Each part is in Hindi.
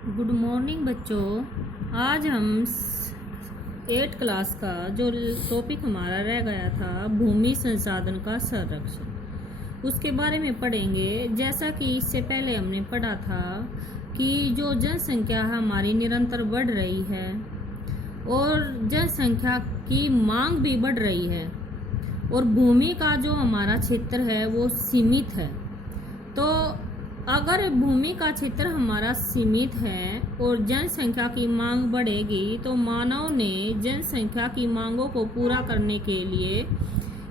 गुड मॉर्निंग बच्चों। आज हम 8 क्लास का जो टॉपिक हमारा रह गया था भूमि संसाधन का संरक्षण, उसके बारे में पढ़ेंगे। जैसा कि इससे पहले हमने पढ़ा था कि जो जनसंख्या हमारी निरंतर बढ़ रही है और जनसंख्या की मांग भी बढ़ रही है और भूमि का जो हमारा क्षेत्र है वो सीमित है। तो अगर भूमि का क्षेत्र हमारा सीमित है और जनसंख्या की मांग बढ़ेगी तो मानव ने जनसंख्या की मांगों को पूरा करने के लिए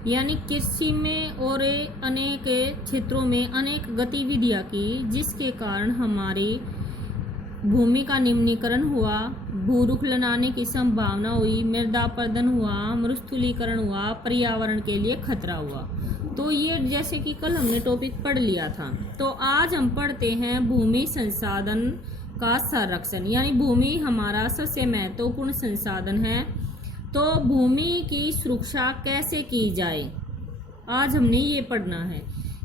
यानी कृषि में और अनेक क्षेत्रों में अनेक गतिविधियां की, जिसके कारण हमारी भूमि का निम्नीकरण हुआ, भूरुखलन आने की संभावना हुई, मृदा अपरदन हुआ, मरुस्थलीकरण हुआ, पर्यावरण के लिए खतरा हुआ। तो ये जैसे कि कल हमने टॉपिक पढ़ लिया था, तो आज हम पढ़ते हैं भूमि संसाधन का संरक्षण। यानी भूमि हमारा सबसे महत्वपूर्ण संसाधन है, तो भूमि की सुरक्षा कैसे की जाए आज हमने ये पढ़ना है।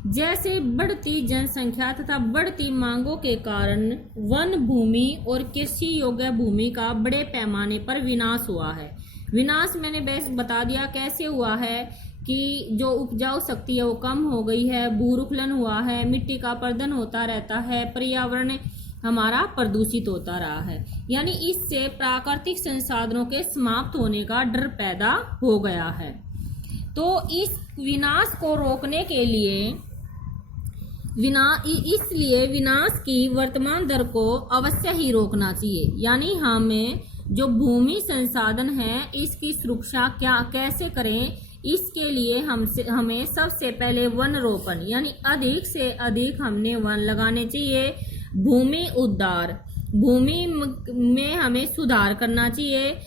जैसे बढ़ती जनसंख्या तथा बढ़ती मांगों के कारण वन भूमि और कृषि योग्य भूमि का बड़े पैमाने पर विनाश हुआ है। विनाश मैंने बता दिया कैसे हुआ है कि जो उपजाऊ शक्ति है वो कम हो गई है, भूरुखलन हुआ है, मिट्टी का अपरदन होता रहता है, पर्यावरण हमारा प्रदूषित होता रहा है। यानी इससे प्राकृतिक संसाधनों के समाप्त होने का डर पैदा हो गया है। तो इस विनाश को रोकने के लिए इसलिए विनाश की वर्तमान दर को अवश्य ही रोकना चाहिए। यानी हमें जो भूमि संसाधन है इसकी सुरक्षा कैसे करें, इसके लिए हमें सबसे पहले वन रोपण यानी अधिक से अधिक हमने वन लगाने चाहिए। भूमि उद्धार, भूमि में हमें सुधार करना चाहिए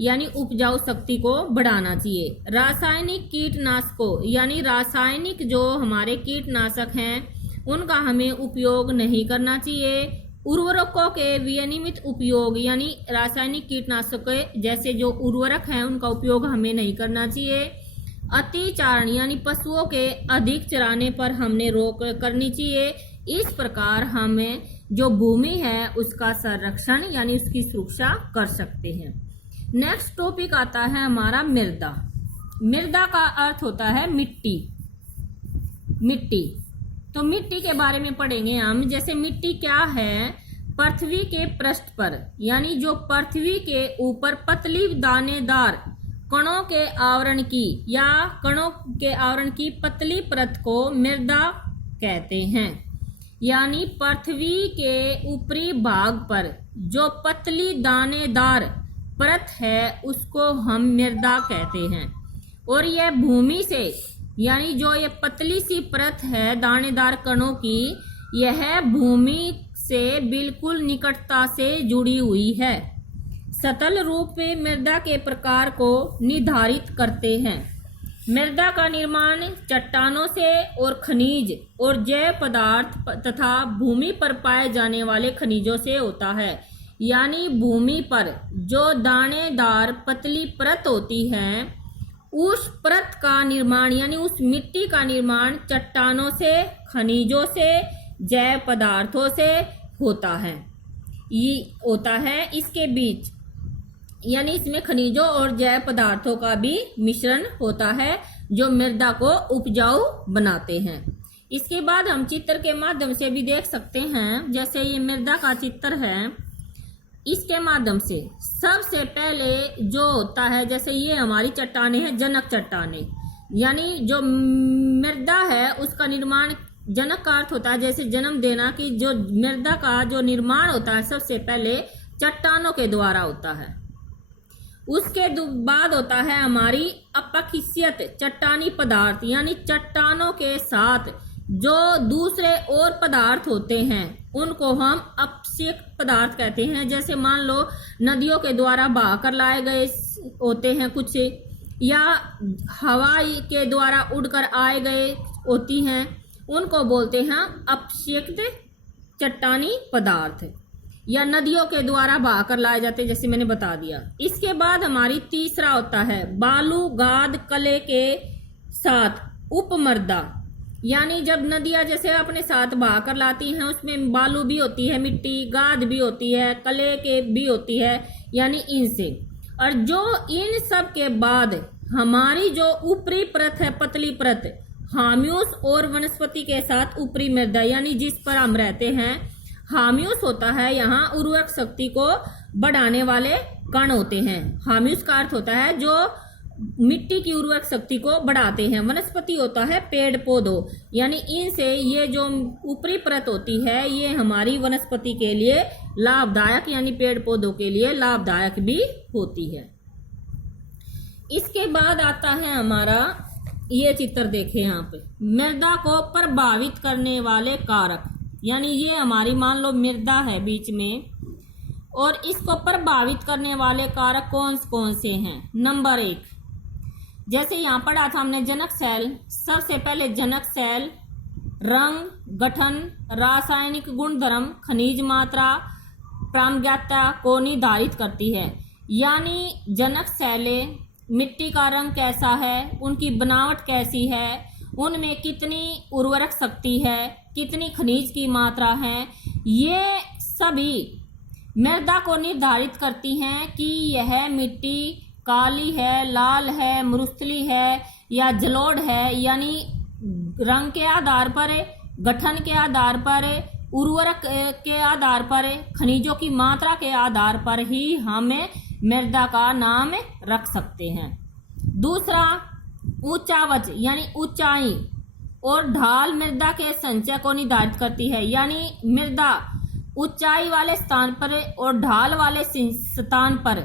यानी उपजाऊ शक्ति को बढ़ाना चाहिए। रासायनिक कीटनाशकों यानी रासायनिक जो हमारे कीटनाशक हैं उनका हमें उपयोग नहीं करना चाहिए। उर्वरकों के विनियमित उपयोग यानी रासायनिक कीटनाशक जैसे जो उर्वरक हैं उनका उपयोग हमें नहीं करना चाहिए। अतिचारण यानी पशुओं के अधिक चराने पर हमने रोक करनी चाहिए। इस प्रकार हमें जो भूमि है उसका संरक्षण यानी उसकी सुरक्षा कर सकते हैं। नेक्स्ट टॉपिक आता है हमारा मृदा। मृदा का अर्थ होता है मिट्टी। तो मिट्टी के बारे में पढ़ेंगे हम। जैसे मिट्टी क्या है, पृथ्वी के पृष्ठ पर यानी जो पृथ्वी के ऊपर पतली दानेदार कणों के आवरण की पतली परत को मृदा कहते हैं। यानी पृथ्वी के ऊपरी भाग पर जो पतली दानेदार परत है उसको हम मृदा कहते हैं। और यह भूमि से यानी जो ये पतली सी परत है दानेदार कणों की, यह भूमि से बिल्कुल निकटता से जुड़ी हुई है। सतल रूप में मृदा के प्रकार को निर्धारित करते हैं। मृदा का निर्माण चट्टानों से और खनिज और जैव पदार्थ तथा भूमि पर पाए जाने वाले खनिजों से होता है। यानी भूमि पर जो दानेदार पतली परत होती है उस परत का निर्माण यानी उस मिट्टी का निर्माण चट्टानों से, खनिजों से, जैव पदार्थों से होता है। इसके बीच यानी इसमें खनिजों और जैव पदार्थों का भी मिश्रण होता है जो मृदा को उपजाऊ बनाते हैं। इसके बाद हम चित्र के माध्यम से भी देख सकते हैं। जैसे ये मृदा का चित्र है, इसके माध्यम से सबसे पहले जो होता है, जैसे ये हमारी चट्टानें हैं, जनक चट्टानें। यानी जो मृदा है उसका निर्माण, जनक का अर्थ होता है जैसे जन्म देना, कि जो मृदा का जो निर्माण होता है सबसे पहले चट्टानों के द्वारा होता है। उसके बाद होता है हमारी अपक्षियत चट्टानी पदार्थ यानी चट्टानों के साथ जो दूसरे और पदार्थ होते हैं उनको हम अपक्षयक पदार्थ कहते हैं। जैसे मान लो नदियों के द्वारा बहाकर लाए गए होते हैं कुछ, या हवा के द्वारा उड़कर आए गए होती हैं, उनको बोलते हैं अपक्षयक चट्टानी पदार्थ, या नदियों के द्वारा बहाकर लाए जाते जैसे मैंने बता दिया। इसके बाद हमारी तीसरा होता है बालू गाद कले के साथ उपमृदा। यानी जब नदियां जैसे अपने साथ बहा कर लाती हैं, उसमें बालू भी होती है, मिट्टी गाद भी होती है, कले के भी होती है, यानी इनसे। और जो इन सब के बाद हमारी जो ऊपरी परत है, पतली परत, हाम्यूस और वनस्पति के साथ ऊपरी मृदा, यानी जिस पर हम रहते हैं, हाम्यूस होता है यहाँ उर्वरक शक्ति को बढ़ाने वाले कण होते हैं। हाम्यूस का अर्थ होता है जो मिट्टी की उर्वरक शक्ति को बढ़ाते हैं। वनस्पति होता है पेड़ पौधों, यानी इनसे ये जो ऊपरी परत होती है ये हमारी वनस्पति के लिए लाभदायक, यानी पेड़ पौधों के लिए लाभदायक भी होती है। इसके बाद आता है हमारा ये चित्र देखें यहाँ पे, मृदा को प्रभावित करने वाले कारक, यानी ये हमारी मान लो मृदा है बीच में, और इसको प्रभावित करने वाले कारक कौन कौन से हैं। नंबर 1, जैसे यहाँ पढ़ा था हमने जनक सेल, सबसे पहले जनक सेल रंग, गठन, रासायनिक गुणधर्म, खनिज मात्रा, प्राणज्ञता को निर्धारित करती है। यानी जनक सेलें मिट्टी का रंग कैसा है, उनकी बनावट कैसी है, उनमें कितनी उर्वरक शक्ति है, कितनी खनिज की मात्रा है, ये सभी मृदा को निर्धारित करती हैं कि यह मिट्टी काली है, लाल है, मरुस्थली है या जलोढ़ है। यानी रंग के आधार पर, गठन के आधार पर, उर्वरक के आधार पर, खनिजों की मात्रा के आधार पर ही हमें मृदा का नाम रख सकते हैं। दूसरा, ऊंचावच यानी ऊंचाई और ढाल मृदा के संचय को निर्धारित करती है। यानी मृदा ऊंचाई वाले स्थान पर और ढाल वाले स्थान पर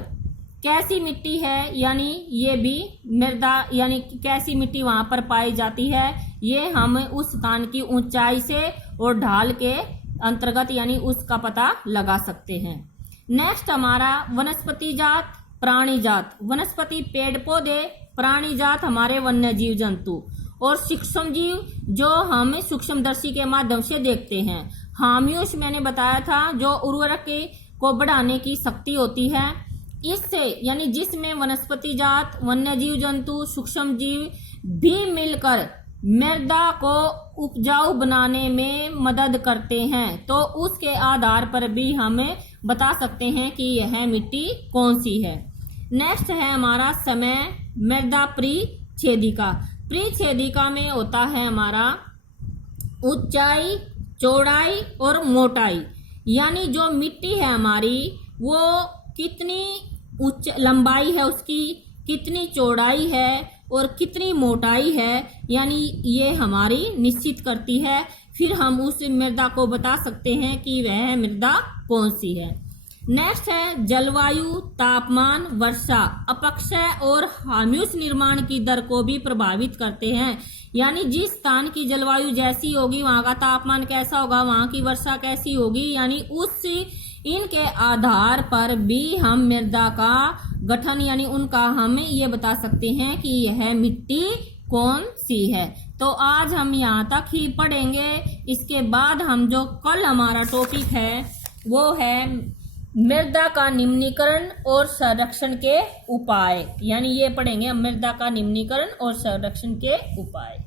कैसी मिट्टी है, यानी ये भी मृदा, यानी कैसी मिट्टी वहां पर पाई जाती है, ये हम उस स्थान की ऊंचाई से और ढाल के अंतर्गत यानी उसका पता लगा सकते हैं। नेक्स्ट हमारा वनस्पति जात, प्राणी जात। वनस्पति पेड़ पौधे, प्राणी जात हमारे वन्य जीव जंतु, और सूक्ष्म जीव जो हम सूक्ष्मदर्शी के माध्यम से देखते हैं। हाम्यूस मैंने बताया था जो उर्वरक को बढ़ाने की शक्ति होती है, इससे यानी जिसमें वनस्पति जात, वन्य जीव जंतु, सूक्ष्म जीव भी मिलकर मृदा को उपजाऊ बनाने में मदद करते हैं, तो उसके आधार पर भी हमें बता सकते हैं कि यह मिट्टी कौन सी है। नेक्स्ट है हमारा समय मृदा परिच्छेदिका। परिच्छेदिका में होता है हमारा ऊंचाई, चौड़ाई और मोटाई, यानी जो मिट्टी है हमारी वो कितनी लंबाई है उसकी, कितनी चौड़ाई है और कितनी मोटाई है, यानी ये हमारी निश्चित करती है। फिर हम उस मृदा को बता सकते हैं कि वह मृदा कौन सी है। नेक्स्ट है जलवायु, तापमान, वर्षा, अपक्षय और हाम्यूस निर्माण की दर को भी प्रभावित करते हैं। यानी जिस स्थान की जलवायु जैसी होगी वहां का तापमान कैसा होगा, वहां की वर्षा कैसी होगी, यानी उस इनके आधार पर भी हम मृदा का गठन यानी उनका हम ये बता सकते हैं कि यह मिट्टी कौन सी है। तो आज हम यहाँ तक ही पढ़ेंगे। इसके बाद हम जो कल हमारा टॉपिक है वो है मृदा का निम्नीकरण और संरक्षण के उपाय, यानी ये पढ़ेंगे मृदा का निम्नीकरण और संरक्षण के उपाय।